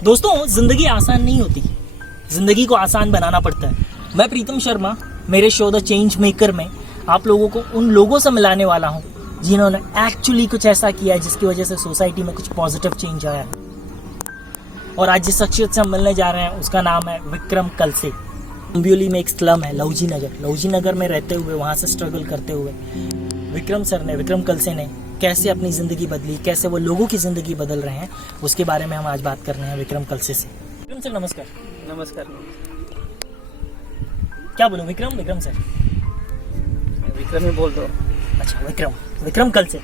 दोस्तों, जिंदगी आसान नहीं होती, जिंदगी को आसान बनाना पड़ता है। मैं प्रीतम शर्मा मेरे शो द चेंज मेकर में आप लोगों को उन लोगों से मिलाने वाला हूं जिन्होंने एक्चुअली कुछ ऐसा किया है जिसकी वजह से सोसाइटी में कुछ पॉजिटिव चेंज आया है। और आज जिस शख्सियत से हम मिलने जा रहे हैं उसका नाम है विक्रम कलसे। डोंबिवली में एक स्लम है लौजी नगर में रहते हुए, वहां से स्ट्रगल करते हुए विक्रम कलसे ने कैसे अपनी ज़िंदगी बदली, कैसे वो लोगों की ज़िंदगी बदल रहे हैं, उसके बारे में हम आज बात कर रहे हैं विक्रम कलसे से। विक्रम सर नमस्कार। नमस्कार। क्या बोलूं, विक्रम सर? विक्रम ही बोल दो। अच्छा, विक्रम कलसे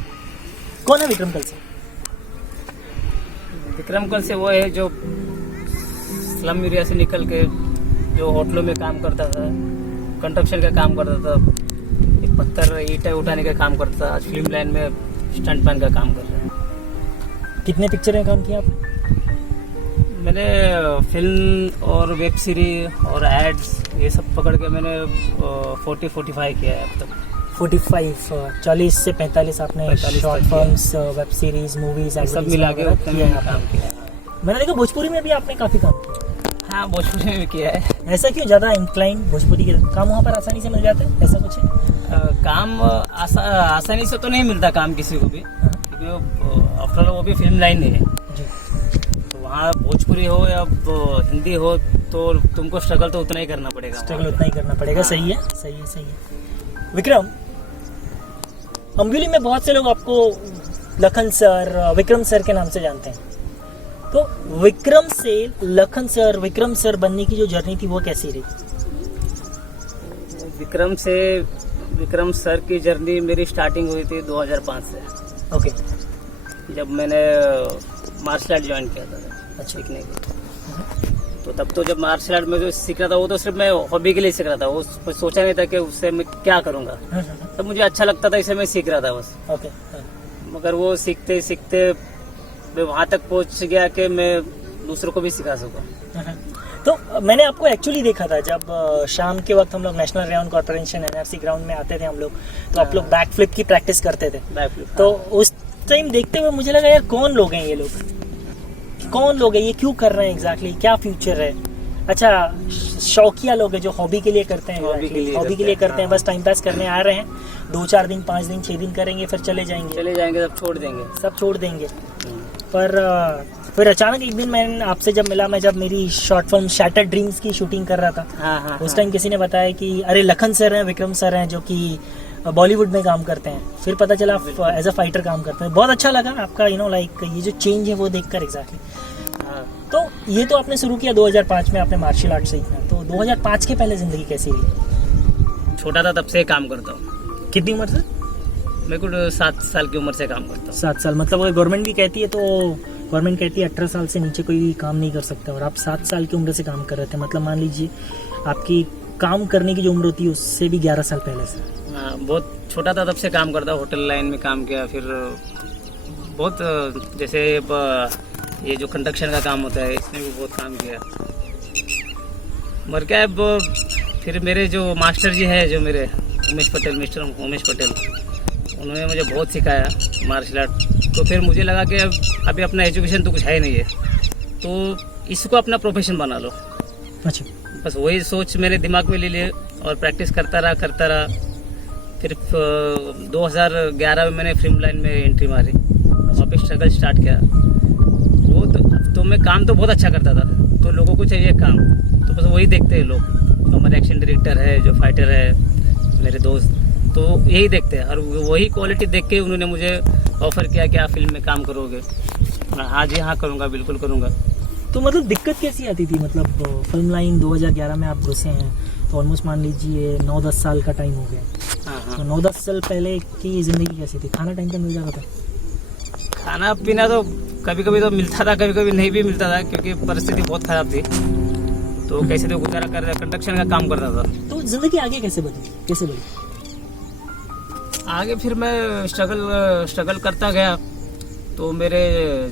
कौन है? विक्रम कलसे वो है जो स्लम एरिया से निकल के जो होटलों में काम करता था, कंस्ट्रक्शन का काम करता था, एक पत्थर ईंटें उठाने का काम करता था, आज फिल्म लाइन में स्टंटमैन का काम कर रहा है। कितने पिक्चर में काम किया आप? मैंने फिल्म और वेब सीरीज और एड्स ये सब पकड़ के मैंने 40-45 किया है अब तक। 40 से 45 आपने short films, web series, movies सब मिला के काम किया है। मैंने देखा भोजपुरी में भी आपने काफ़ी काम किया। हाँ, भोजपुरी में भी किया है। ऐसा क्यों, ज़्यादा इंक्लाइन भोजपुरी के काम वहाँ पर आसानी से मिल जाता है, ऐसा कुछ है? काम आसानी से तो नहीं मिलता काम किसी को भी, क्योंकि आफ्टर वो भी फिल्म लाइन है जी। तो वहाँ भोजपुरी हो या हिंदी हो तो तुमको स्ट्रगल तो उतना ही करना पड़ेगा। हाँ। सही है। विक्रम, अम्बिवली में बहुत से लोग आपको लखन सर, विक्रम सर के नाम से जानते हैं। तो विक्रम से लखन सर, विक्रम सर बनने की जो जर्नी थी वो कैसी रही? विक्रम सर की जर्नी मेरी स्टार्टिंग हुई थी 2005 से। ओके। जब मैंने मार्शल आर्ट ज्वाइन किया था सीखने के, तो तब तो जब मार्शल आर्ट में जो सीख रहा था वो तो सिर्फ मैं हॉबी के लिए सीख रहा था, वो सोचा नहीं था कि उससे मैं क्या करूँगा। तब मुझे अच्छा लगता था, इसे मैं सीख रहा था बस। ओके। मगर वो सीखते सीखते मैं वहाँ तक पहुँच गया कि मैं दूसरों को भी सिखा सकूँ। तो मैंने आपको एक्चुअली देखा था जब शाम के वक्त हम लोग national revenue corporation NRC ground में आते थे हम लोग, तो आप लोग बैक फ्लिप की प्रैक्टिस करते थे। तो उस टाइम देखते हुए मुझे लगा यार कौन लोग हैं ये लोग, ये क्यों कर रहे हैं एग्जैक्टली, क्या फ्यूचर है? अच्छा, शौकिया लोग हैं जो हॉबी के लिए करते हैं, हॉबी के लिए करते हैं, बस टाइम पास करने आ रहे हैं, 2-4 दिन 5 दिन 6 दिन करेंगे फिर चले जाएंगे, सब छोड़ देंगे। पर फिर अचानक एक दिन मैंने आपसे जब मिला, मैं जब मेरी शॉर्ट फिल्म शैटर्ड ड्रीम्स की शूटिंग कर रहा था, उस टाइम किसी ने बताया कि अरे लखन सर हैं, विक्रम सर हैं जो कि बॉलीवुड में काम करते हैं। फिर पता चला एज अ फाइटर काम करते हैं। बहुत अच्छा लगा आपका ये जो चेंज है वो देखकर एग्जैक्टली। तो ये तो आपने शुरू किया 2005 में, आपने मार्शल आर्ट सीखना। तो 2005 के पहले जिंदगी कैसी रही? छोटा था तब से काम करता हूँ। कितनी उम्र से? मेरे को 7 साल की उम्र से काम करता हूँ। 7 साल, मतलब गवर्नमेंट भी कहती है, तो गवर्नमेंट कहती है 18 साल से नीचे कोई काम नहीं कर सकता, और आप 7 साल की उम्र से काम कर रहे थे। मतलब मान लीजिए आपकी काम करने की जो उम्र होती है उससे भी 11 साल पहले से। हाँ, बहुत छोटा था तब से काम करता, होटल लाइन में काम किया, फिर बहुत जैसे ये जो कंस्ट्रक्शन का काम होता है इसमें भी बहुत काम किया। मर क्या अब फिर मेरे जो मास्टर जी है, जो मेरे मिस्टर उमेश पटेल, उन्होंने मुझे बहुत सिखाया मार्शल आर्ट। तो फिर मुझे लगा कि अभी अपना एजुकेशन तो कुछ है नहीं है, तो इसको अपना प्रोफेशन बना लो। अच्छा। बस वही सोच मेरे दिमाग में ले लिए और प्रैक्टिस करता रहा। फिर 2011 में मैंने फिल्म लाइन में एंट्री मारी, वापस स्ट्रगल स्टार्ट किया। वो तो मैं काम तो बहुत अच्छा करता था, तो लोगों को चाहिए काम, तो बस वही देखते हैं लोग। हमारे एक्शन डायरेक्टर है, जो फाइटर है, मेरे दोस्त, तो यही देखते हैं, और वही क्वालिटी देख के उन्होंने मुझे ऑफर किया कि आप फिल्म में काम करोगे। हाँ जी, हाँ करूँगा, बिल्कुल करूँगा। तो मतलब दिक्कत कैसी आती थी? मतलब फिल्म लाइन 2011 में आप घुसे हैं, तो ऑलमोस्ट मान लीजिए 9-10 साल का टाइम हो गया। हाँ। तो 9-10 साल पहले की ज़िंदगी कैसी थी? खाना टाइम पे मिल जाता था? खाना पीना तो कभी कभी तो मिलता था, कभी कभी नहीं भी मिलता था, क्योंकि परिस्थिति बहुत खराब थी। तो कैसे तो गुजारा कर कंस्ट्रक्शन का काम करता था। तो जिंदगी आगे कैसे बढ़ी, कैसे बढ़ी? आगे फिर मैं स्ट्रगल करता गया। तो मेरे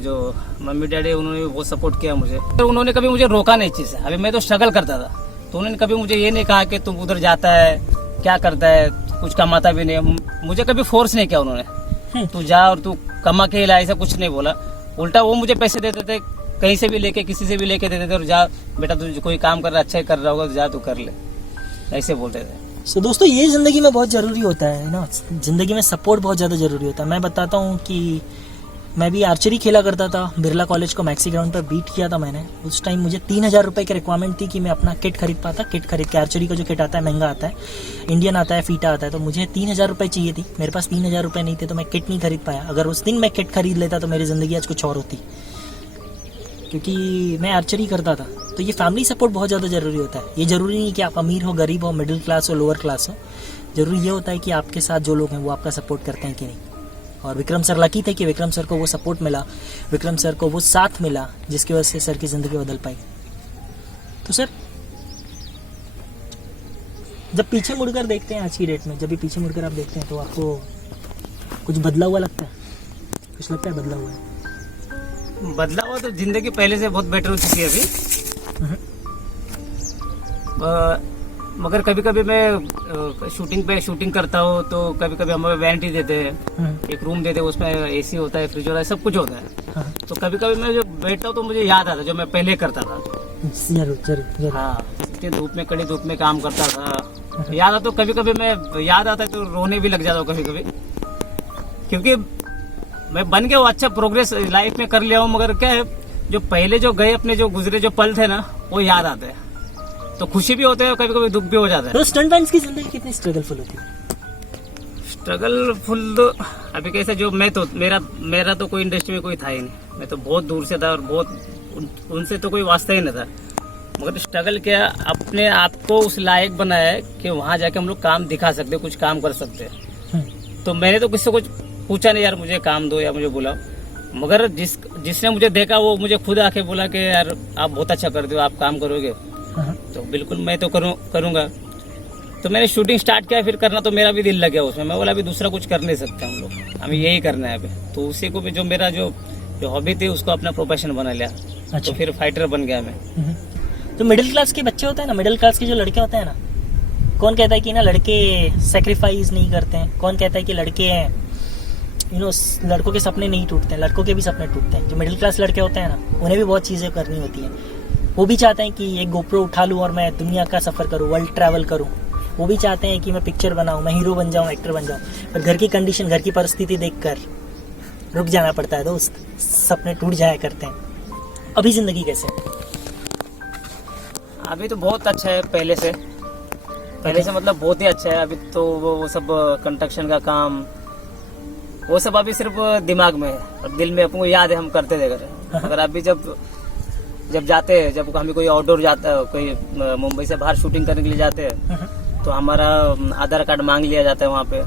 जो मम्मी डैडी उन्होंने भी बहुत सपोर्ट किया मुझे, तो उन्होंने कभी मुझे रोका नहीं चीज़ से। अभी मैं तो स्ट्रगल करता था, तो उन्होंने कभी मुझे ये नहीं कहा कि तुम उधर जाता है क्या करता है, कुछ कमाता भी नहीं। मुझे कभी फोर्स नहीं किया उन्होंने, तू जा और तू कमा के ला, ऐसा कुछ नहीं बोला। उल्टा वो मुझे पैसे देते थे, कहीं से भी लेके किसी से भी लेके देते थे, और जा बेटा तू कोई काम कर रहा अच्छा ही कर रहा होगा, जा तू कर ले, ऐसे बोलते थे। तो दोस्तों ये ज़िंदगी में बहुत ज़रूरी होता है ना, ज़िंदगी में सपोर्ट बहुत ज़्यादा ज़रूरी होता है। मैं बताता हूँ कि मैं भी आर्चरी खेला करता था, बिरला कॉलेज को मैक्सी ग्राउंड पर बीट किया था मैंने। उस टाइम मुझे 3,000 रुपये की रिक्वायरमेंट थी कि मैं अपना किट खरीद पाता। किट खरीद के, आर्चरी का जो किट आता है महंगा आता है, इंडियन आता है, फीटा आता है, तो मुझे 3,000 रुपये चाहिए थी। मेरे पास 3,000 रुपये नहीं थे, तो मैं किट नहीं खरीद पाया। अगर उस दिन मैं किट खरीद लेता तो मेरी ज़िंदगी आज कुछ और होती, क्योंकि मैं आर्चरी करता था। तो ये फैमिली सपोर्ट बहुत ज़्यादा ज़रूरी होता है। ये ज़रूरी नहीं कि आप अमीर हो, गरीब हो, मिडिल क्लास हो, लोअर क्लास हो। ज़रूरी ये होता है कि आपके साथ जो लोग हैं वो आपका सपोर्ट करते हैं कि नहीं। और विक्रम सर लकी थे कि विक्रम सर को वो सपोर्ट मिला, विक्रम सर को वो साथ मिला, जिसकी वजह से सर की ज़िंदगी बदल पाई। तो सर जब पीछे मुड़कर देखते हैं आज की डेट में, जब भी पीछे मुड़कर आप देखते हैं तो आपको कुछ बदला हुआ लगता है? कुछ लगता है बदला हुआ है? बदला हुआ तो जिंदगी पहले से बहुत बेटर हो चुकी है अभी। मगर कभी कभी मैं शूटिंग करता हूँ, तो कभी कभी हमें वैनिटी देते हैं, एक रूम देते हैं, उसमें एसी होता है, फ्रिज होता है, सब कुछ होता है। तो कभी कभी मैं जो बैठता हूँ तो मुझे याद आता है जो मैं पहले करता था। जरूर। हाँ, इतनी धूप में, कड़ी धूप में काम करता था, याद आता। तो कभी कभी मैं याद आता है तो रोने भी लग जाता हूँ कभी कभी, क्योंकि मैं बन गया हूँ, अच्छा प्रोग्रेस लाइफ में कर लिया हूँ, मगर क्या है जो पहले जो गए अपने जो गुजरे जो पल थे ना, वो याद आते हैं। तो खुशी भी होते हैं, कभी कभी दुख भी हो जाता है। तो स्टंटमैन्स की जिंदगी कितनी स्ट्रगलफुल होती है? स्ट्रगलफुल तो अभी कैसे, जो मैं तो मेरा तो कोई इंडस्ट्री में कोई था ही नहीं। मैं तो बहुत दूर से था और बहुत उनसे तो कोई वास्ता ही नहीं था। मगर स्ट्रगल क्या, अपने आप को उस लायक बनाया है कि वहाँ जाके हम लोग काम दिखा सकते, कुछ काम कर सकते हैं। तो मैंने तो किसी से कुछ पूछा नहीं यार मुझे काम दो या मुझे बुलाओ, मगर जिसने मुझे देखा वो मुझे खुद आके बोला कि यार आप बहुत अच्छा करते हो, आप काम करोगे। तो बिल्कुल मैं तो करूँगा। तो मैंने शूटिंग स्टार्ट किया, फिर करना तो मेरा भी दिल लग गया उसमें। मैं बोला अभी दूसरा कुछ कर नहीं सकते हम लोग, हमें यही करना है अभी। तो उसी को भी जो मेरा जो हॉबी थी उसको अपना प्रोफेशन बना लिया। अच्छा। तो फिर फाइटर बन गया मैं। तो मिडिल क्लास के बच्चे होते हैं ना, मिडिल क्लास के जो लड़के होते हैं ना, कौन कहता है कि ना लड़के सेक्रीफाइस नहीं करते हैं, कौन कहता है कि लड़के लड़कों के सपने नहीं टूटते हैं, लड़कों के भी सपने टूटते हैं। जो मिडिल क्लास लड़के होते हैं ना, उन्हें भी बहुत चीज़ें करनी होती हैं। वो भी चाहते हैं कि एक गोप्रो उठा लूँ और मैं दुनिया का सफ़र करूँ, वर्ल्ड ट्रैवल करूँ। वो भी चाहते हैं कि मैं पिक्चर बनाऊँ, मैं हीरो बन जाऊँ, एक्टर बन जाऊँ। पर घर की कंडीशन, घर की परिस्थिति देखकर रुक जाना पड़ता है दोस्त, सपने टूट जाया करते हैं। अभी ज़िंदगी कैसे? अभी तो बहुत अच्छा है पहले से मतलब बहुत ही अच्छा है। अभी तो वो सब कंस्ट्रक्शन का काम, वो सब अभी सिर्फ दिमाग में है और दिल में अपने याद है, हम करते थे घर। अगर अभी जब जाते हैं, जब हमें कोई आउटडोर जाता है, कोई मुंबई से बाहर शूटिंग करने के लिए जाते हैं, तो हमारा आधार कार्ड मांग लिया जाता है वहाँ पे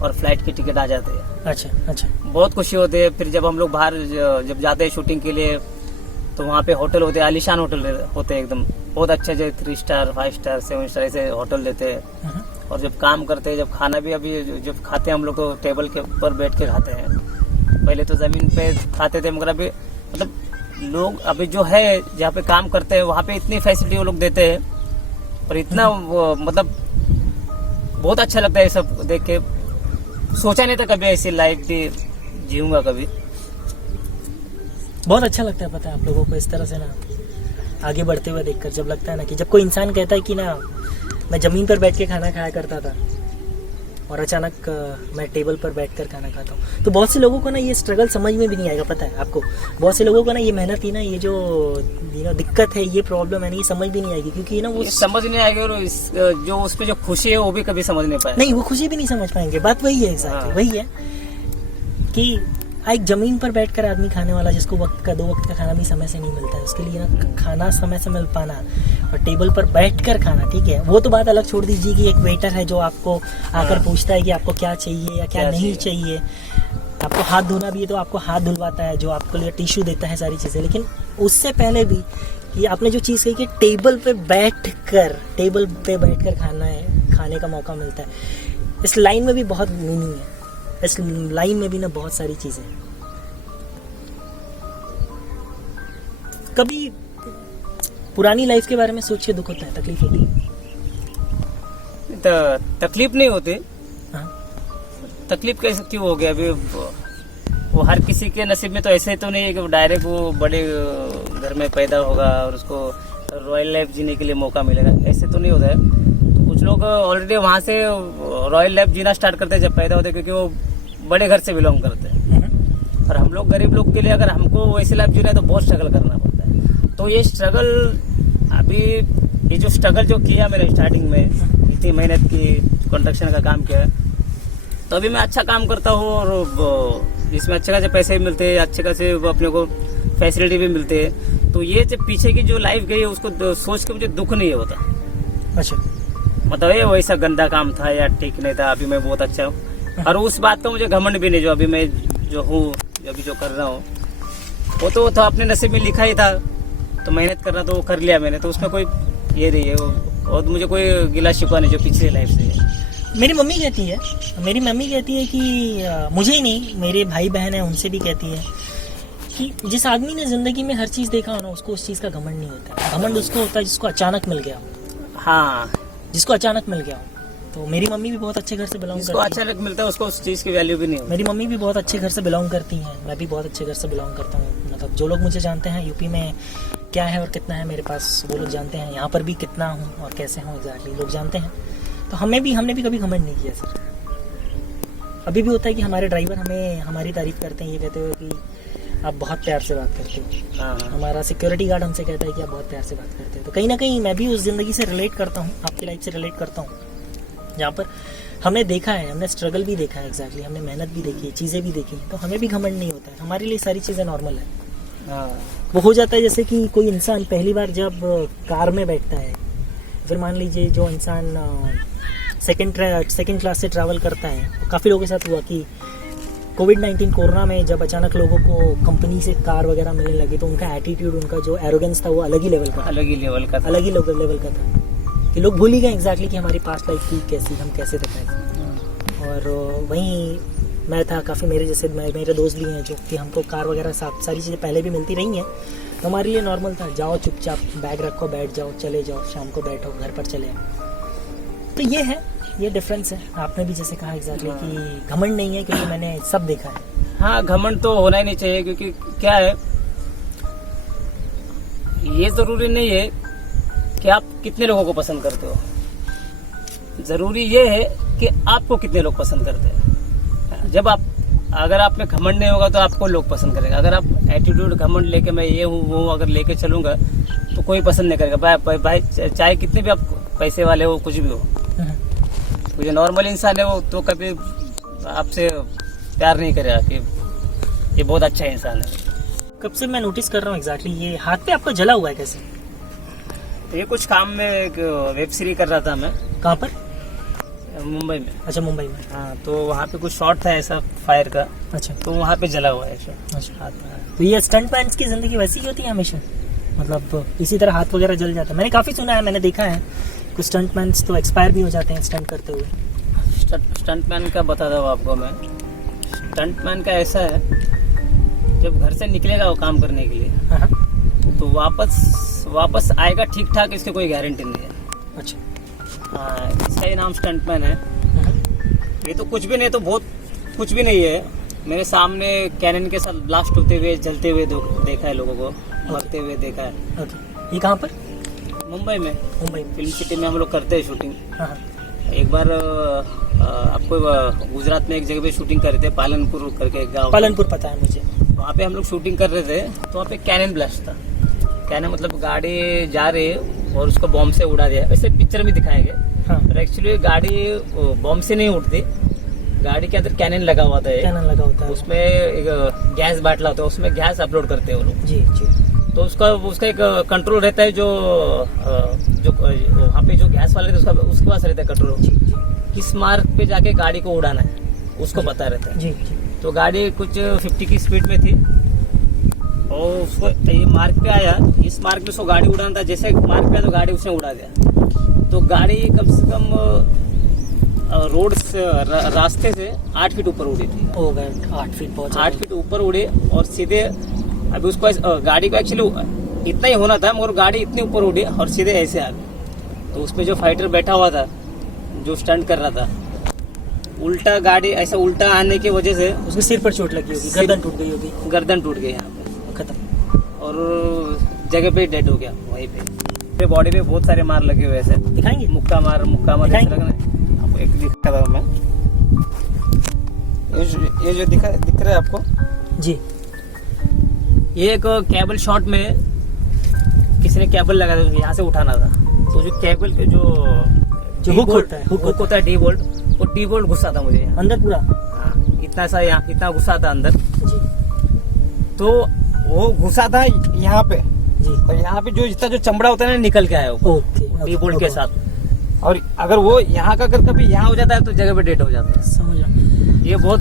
और फ्लाइट की टिकट आ जाती है। अच्छा। बहुत खुशी होती है। फिर जब हम लोग बाहर जब जाते हैं शूटिंग के लिए, तो वहाँ पे होटल होते हैं, आलीशान होटल होते हैं एकदम, बहुत अच्छे, जो 3 स्टार 5 स्टार 7 स्टार ऐसे होटल देते हैं। और जब काम करते हैं, जब खाना भी अभी जब खाते हैं हम लोग तो टेबल के ऊपर बैठ के खाते हैं। पहले तो जमीन पे खाते थे, मगर अभी मतलब लोग अभी जो है जहाँ पे काम करते हैं वहाँ पे इतनी फैसिलिटी वो लोग देते हैं, और इतना मतलब बहुत अच्छा लगता है सब देख के। सोचा नहीं था कभी ऐसी लाइफ भी जीऊंगा कभी। बहुत अच्छा लगता है पता है आप लोगों को इस तरह से ना आगे बढ़ते हुए देखकर। जब लगता है ना कि जब कोई इंसान कहता है कि ना मैं ज़मीन पर बैठ के खाना खाया करता था और अचानक मैं टेबल पर बैठकर खाना खाता हूँ, तो बहुत से लोगों को ना ये स्ट्रगल समझ में भी नहीं आएगा। पता है आपको, बहुत से लोगों को ना ये मेहनत ही ना, ये जो दिक्कत है, ये प्रॉब्लम है ना, ये समझ भी नहीं आएगी, क्योंकि ना वो समझ नहीं आएगी। और जो उस पर जो खुशी है वो भी कभी समझ नहीं पाएगा। नहीं, वो खुशी भी नहीं समझ पाएंगे। बात वही है, एग्जैक्टली वही है कि एक ज़मीन पर बैठकर आदमी खाने वाला, जिसको वक्त का 2 वक्त का खाना भी समय से नहीं मिलता है, उसके लिए ना खाना समय से मिल पाना और टेबल पर बैठकर खाना, ठीक है, वो तो बात अलग छोड़ दीजिए कि एक वेटर है जो आपको आकर पूछता है कि आपको क्या चाहिए या क्या नहीं चाहिए। आपको हाथ धोना भी है तो आपको हाथ धुलवाता है, जो आपको लिए टिश्यू देता है, सारी चीज़ें। लेकिन उससे पहले भी ये आपने जो चीज़ कही कि टेबल पे बैठकर खाने का मौका मिलता है, इस लाइन में भी बहुत मीनिंग है, इस लाइन में भी ना बहुत सारी चीज़ें। कभी पुरानी लाइफ के बारे में सोच के दुख होता है, तकलीफ होती है? तकलीफ नहीं होती। हाँ। तकलीफ कैसे क्यों हो गया अभी? वो हर किसी के नसीब में तो ऐसे तो नहीं है कि डायरेक्ट वो बड़े घर में पैदा होगा और उसको रॉयल लाइफ जीने के लिए मौका मिलेगा, ऐसे तो नहीं होता है। तो कुछ लोग ऑलरेडी वहाँ से रॉयल लाइफ जीना स्टार्ट करते हैं जब पैदा होते हैं, क्योंकि वो बड़े घर से बिलोंग करते हैं। और हम लोग गरीब लोग के लिए अगर हमको वैसे लाइफ जीना है तो बहुत स्ट्रगल करना पड़ता है। तो ये स्ट्रगल अभी, ये जो स्ट्रगल जो किया मैंने स्टार्टिंग में, इतनी मेहनत की, कंस्ट्रक्शन का काम किया, तो अभी मैं अच्छा काम करता हूँ और इसमें अच्छे खासे पैसे भी मिलते हैं, अच्छे खासे अपने को फैसिलिटी भी मिलते हैं। तो ये जब पीछे की जो लाइफ गई है उसको सोच के मुझे दुख नहीं होता। अच्छा। मतलब ये वैसा गंदा काम था या ठीक नहीं था, अभी मैं बहुत अच्छा हूँ। और उस बात का मुझे घमंड भी नहीं, जो अभी मैं जो हूँ, अभी जो कर रहा हूँ, वो तो था अपने नसीब में लिखा ही था। तो मेहनत करना तो वो कर लिया मैंने, तो उसमें कोई ये नहीं है। और मुझे कोई गिला शिकवा नहीं जो पिछली लाइफ से है। मेरी मम्मी कहती है कि मुझे ही नहीं, मेरे भाई बहन है उनसे भी कहती है कि जिस आदमी ने जिंदगी में हर चीज़ देखा हो ना, उसको उस चीज़ का घमंड नहीं होता। घमंड उसको होता है जिसको अचानक मिल गया हो। हाँ, जिसको अचानक मिल गया हो। तो मेरी मम्मी भी बहुत अच्छे घर से बिलोंग करती है। जिसको अचानक मिलता है उसको उस चीज़ की वैल्यू भी नहीं होती। मेरी मम्मी भी बहुत अच्छे घर से बिलोंग करती हैं, मैं भी बहुत अच्छे घर से बिलोंग करता हूँ। मतलब जो लोग मुझे जानते हैं यूपी में क्या है और कितना है मेरे पास, वो लोग जानते हैं। यहाँ पर भी कितना हूँ और कैसे हूँ एग्जैक्टली लोग जानते हैं। तो हमने भी कभी घमंड नहीं किया सर। अभी भी होता है कि हमारे ड्राइवर हमें हमारी तारीफ करते हैं, ये कहते हुए कि आप बहुत प्यार से बात करते हो। हाँ। हमारा सिक्योरिटी गार्ड हमसे कहता है कि आप बहुत प्यार से बात करते हो। तो कहीं ना कहीं मैं भी उस ज़िंदगी से रिलेट करता हूँ, आपकी लाइफ से रिलेट करता हूँ, जहाँ पर हमने देखा है, हमने स्ट्रगल भी देखा है एग्जैक्टली, हमने मेहनत भी देखी है, चीज़ें भी देखी हैं। तो हमें भी घमंड नहीं होता है, हमारे लिए सारी चीज़ें नॉर्मल है। हाँ। वो हो जाता है जैसे कि कोई इंसान पहली बार जब कार में बैठता है, फिर मान लीजिए जो इंसान सेकेंड क्लास से ट्रैवल करता है। काफ़ी लोगों के साथ हुआ कि कोविड-19 कोरोना में जब अचानक लोगों को कंपनी से कार वगैरह मिलने लगी, तो उनका एटीट्यूड, उनका जो एरोगेंस था वो अलग ही लेवल का था कि लोग भूल ही गए एग्जैक्टली कि हमारी पास्ट लाइफ थी कैसी, हम कैसे थे पहले। और वहीं मैं था, काफ़ी मेरे जैसे मेरे दोस्त भी हैं जो कि हमको कार वगैरह सारी चीज़ें पहले भी मिलती रही हैं, तो हमारे लिए नॉर्मल था। जाओ चुपचाप बैग रखो, बैठ जाओ, चले जाओ, शाम को बैठो, घर पर चले आओ। तो ये है, ये डिफरेंस है। आपने भी जैसे कहा एग्जैक्टली कि घमंड नहीं है, क्योंकि मैंने सब देखा है। हाँ, घमंड तो होना ही नहीं चाहिए, क्योंकि क्या है, ये जरूरी नहीं है कि आप कितने लोगों को पसंद करते हो, जरूरी ये है कि आपको कितने लोग पसंद करते हैं। जब अगर आप में घमंड नहीं होगा तो आपको लोग पसंद करेंगे। अगर आप एटीट्यूड घमंड लेके मैं ये हूँ वो अगर लेके चलूंगा तो कोई पसंद नहीं करेगा। भाई चाहे कितने भी आप पैसे वाले हो, कुछ भी हो, तो जो नॉर्मल इंसान है वो तो कभी आपसे प्यार नहीं करेगा कि ये बहुत अच्छा इंसान है। कब से मैं नोटिस कर रहा हूँ एग्जैक्टली ये हाथ पे आपको जला हुआ है कैसे? तो ये कुछ काम में एक वेब सीरीज कर रहा था मैं। कहाँ पर? मुंबई में। अच्छा, मुंबई में। हाँ, तो वहाँ पे कुछ शॉट था ऐसा फायर का। अच्छा। तो वहाँ पे जला हुआ है अच्छा। हाथ में। तो ये स्टंट मैन्स की जिंदगी वैसी ही होती है हमेशा, मतलब इसी तरह हाथ वगैरह जल जाता है? मैंने काफ़ी सुना है, मैंने देखा है कुछ स्टंट मैन्स तो एक्सपायर भी हो जाते हैं स्टंट करते हुए। स्टंट मैन का बताता हूँ आपको मैं। स्टंट मैन का ऐसा है, जब घर से निकलेगा वो काम करने के लिए, हाँ। तो वापस आएगा ठीक ठाक, इसकी कोई गारंटी नहीं है। अच्छा। हाँ, इसका ही नाम स्टंट मैन है। ये तो कुछ भी नहीं, तो बहुत कुछ भी नहीं है। मेरे सामने कैनन के साथ ब्लास्ट होते हुए, जलते हुए देखा है, लोगों को मरते हुए देखा है। ओके। ये कहाँ पर? मुंबई में। मुंबई में फिल्म सिटी में हम लोग करते हैं शूटिंग। हाँ। एक बार आपको गुजरात में एक जगह पे शूटिंग कर रहे थे, पालनपुर करके एक गाँव। पालनपुर पता है मुझे। वहाँ पे हम लोग शूटिंग कर रहे थे, तो वहाँ पे कैनन ब्लास्ट था। कैनन मतलब गाड़ी जा रही है और उसको बॉम्ब से उड़ा दिया, वैसे पिक्चर में दिखाएंगे। हाँ। पर एक्चुअली गाड़ी बॉम्ब से नहीं उड़ती, गाड़ी के अंदर कैनन लगा हुआ था। कैनन लगा होता है, उसमें एक गैस बाटला होता है, उसमें गैस अपलोड करते हैं वो लोग। जी जी। तो उसका एक कंट्रोल रहता है, जो वहाँ पे जो गैस वाले थे उसके पास रहता है कंट्रोल, किस मार्ग पे जाके गाड़ी को उड़ाना है उसको पता रहता है। जी जी। तो गाड़ी कुछ 50 की स्पीड में थी और उसको ये मार्ग पे आया, इस मार्ग पे उसको गाड़ी उड़ाना था, जैसे मार्ग पे आया तो गाड़ी उसने उड़ा दिया। तो गाड़ी कम से कम रोड से रास्ते से 8 फीट ऊपर उड़ी थी। ओ गॉड, 8 फीट पहुंचा। 8 फीट ऊपर उड़े और सीधे अभी उसको गाड़ी को एक्चुअली इतना ही होना था, मगर गाड़ी इतने ऊपर उड़ी और सीधे ऐसे आ गई। तो उसमें जो फाइटर बैठा हुआ था, जो स्टंट कर रहा था, उल्टा गाड़ी ऐसा उल्टा आने की वजह से उसके सिर पर चोट लगी होगी, गर्दन टूट गई होगी। गर्दन टूट गई यहाँ पे, खत्म। और जगह पे डेड हो गया वहीं पे। बॉडी पे बहुत सारे मार लगे हुए ऐसे। दिखाएंगे? मुक्का मार दिखाएंगे? ऐसे लगना। आपको एक दिखा रहा हूं मैं, ये जो दिख रहा है आपको जी, ये एक केबल शॉट में किसी ने केबल लगा दिया, यहाँ से उठाना था। तो जो केबल के जो हुक होता है, हुक होता है डी बोल्ट, वो डी बोल्ट घुसा था मुझे यहाँ। अंदर पूरा। हाँ, इतना सा यहाँ इतना घुसा था अंदर। जी तो वो घुसा था यहाँ पे जी। और यहाँ पे जो जितना जो चमड़ा होता है ना निकल के आया वो ओके, डी बोल्ट के साथ। और अगर वो यहाँ का अगर कभी यहाँ हो जाता है तो जगह पे डेड हो जाता है। समझा। ये बहुत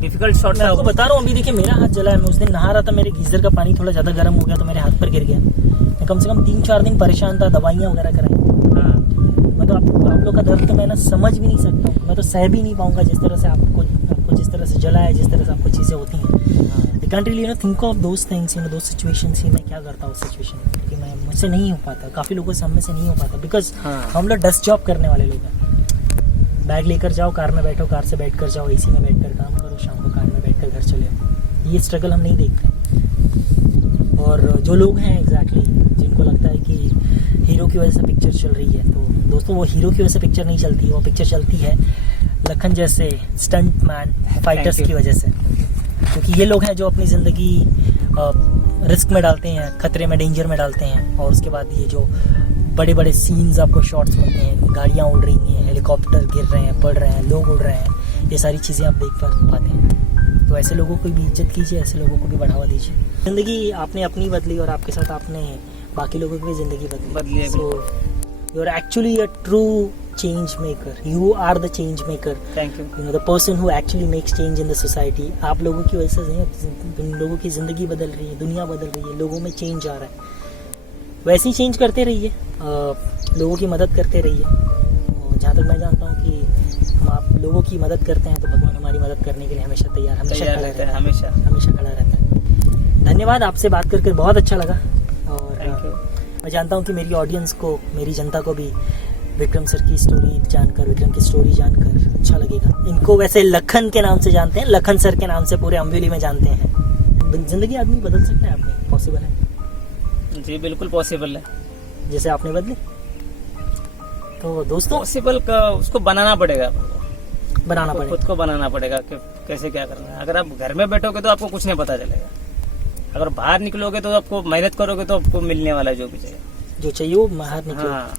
डिफिकल्ट शॉट मैं था। आपको बता रहा हूँ, अभी देखिए मेरा हाथ जला है। मैं उस दिन नहा रहा था, मेरे गीजर का पानी थोड़ा ज्यादा गर्म हो गया तो मेरे हाथ पर गिर गया। मैं कम से कम 3-4 दिन परेशान था, दवाइयाँ वगैरह कराई। हाँ, मैं तो आप लोग का दर्द तो मैं ना समझ भी नहीं सकता हूँ। मैं तो सह भी नहीं पाऊंगा जिस तरह से आपको जिस तरह से जला है, जिस तरह से आपको चीज़ें होती हैं। I can't really think of those things, those situations ही मैं क्या करता हूँ उस सिचुएशन में, क्योंकि मैं मुझसे नहीं हो पाता। काफ़ी लोगों से हम में से नहीं हो पाता, बिकॉज हम लोग डस्ट जॉब करने वाले लोग हैं। बैग लेकर जाओ, कार में बैठो, कार से बैठ कर जाओ, एसी में बैठ कर काम करो, शाम को कार में बैठ कर घर चले आओ। ये स्ट्रगल हम नहीं देखते। और जो लोग हैं एग्जैक्टली जिनको लगता है कि हीरो की वजह से पिक्चर चल रही है, तो दोस्तों वो हीरो की वजह से पिक्चर नहीं चलती, वो पिक्चर चलती है लखन जैसे स्टंट मैन फाइटर्स की वजह से। क्योंकि ये लोग हैं जो अपनी ज़िंदगी रिस्क में डालते हैं, खतरे में, डेंजर में डालते हैं। और उसके बाद ये जो बड़े बड़े सीन्स आपको शॉट्स मिलते हैं, गाड़ियाँ उड़ रही हैं, हेलीकॉप्टर गिर रहे हैं, पड़ रहे हैं, लोग उड़ रहे हैं, ये सारी चीज़ें आप देख पाते हैं। तो ऐसे लोगों को भी इज्जत कीजिए, ऐसे लोगों को भी बढ़ावा दीजिए। ज़िंदगी आपने अपनी बदली और आपके साथ आपने बाकी लोगों की भी ज़िंदगी बदली। So you are actually a true change maker. You are the change maker. Thank you. You know, the person who actually makes change in the society. आप लोगों की वजह से लोगों की ज़िंदगी बदल रही है, दुनिया बदल रही है, लोगों में चेंज आ रहा है। वैसे ही चेंज करते रहिए, लोगों की मदद करते रहिए। और जहाँ तक मैं जानता हूँ कि हम आप लोगों की मदद करते हैं तो भगवान हमारी मदद करने के लिए हमेशा तैयार, हमेशा खड़ा रहता है, हमेशा खड़ा रहता है। धन्यवाद, आपसे बात करके बहुत अच्छा लगा। और मैं जानता हूँ कि मेरी ऑडियंस को, मेरी जनता को भी विक्रम सर की स्टोरी जानकर, विक्रम की स्टोरी जानकर अच्छा लगेगा। इनको वैसे लखन के नाम से जानते हैं, लखन सर के नाम से पूरे अम्बियोली में जानते हैं। जिंदगी आदमी बदल सकता है अपनी, पॉसिबल है जी, बिल्कुल पॉसिबल है, जैसे आपने बदली। तो दोस्तों पॉसिबल का उसको बनाना पड़ेगा, पड़ेगा, खुद को बनाना पड़ेगा कि कैसे क्या करना है। अगर आप घर में बैठोगे तो आपको कुछ नहीं पता चलेगा, अगर बाहर निकलोगे तो आपको मेहनत करोगे तो आपको मिलने वाला है जो भी चाहिए, जो चाहिए वो बाहर निकलो। हाँ,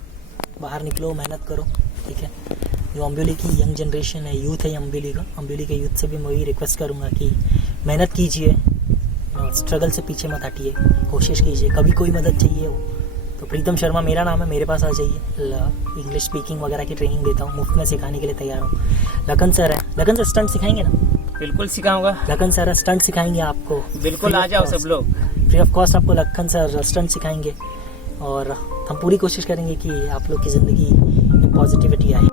बाहर निकलो, मेहनत करो, ठीक है। जो अम्बियोली की यंग जनरेशन है, यूथ है अम्बियोली का, अम्बियोली के यूथ से भी मैं वही रिक्वेस्ट करूँगा कि मेहनत कीजिए, स्ट्रगल से पीछे मत हटिए, कोशिश कीजिए। कभी कोई मदद चाहिए हो तो प्रीतम शर्मा मेरा नाम है, मेरे पास आ जाइए। इंग्लिश स्पीकिंग वगैरह की ट्रेनिंग देता हूँ, मुफ्त में सिखाने के लिए तैयार हूँ। लखन सर है, लखन सर स्टंट सिखाएंगे ना? बिल्कुल सिखाऊंगा। लखन सर स्टंट सिखाएंगे आपको, बिल्कुल आ जाओ सब लोग, फ्री ऑफ कॉस्ट आपको लखन सर स्टंट सिखाएंगे। और हम पूरी कोशिश करेंगे कि आप लोग की ज़िंदगी में पॉजिटिविटी आए।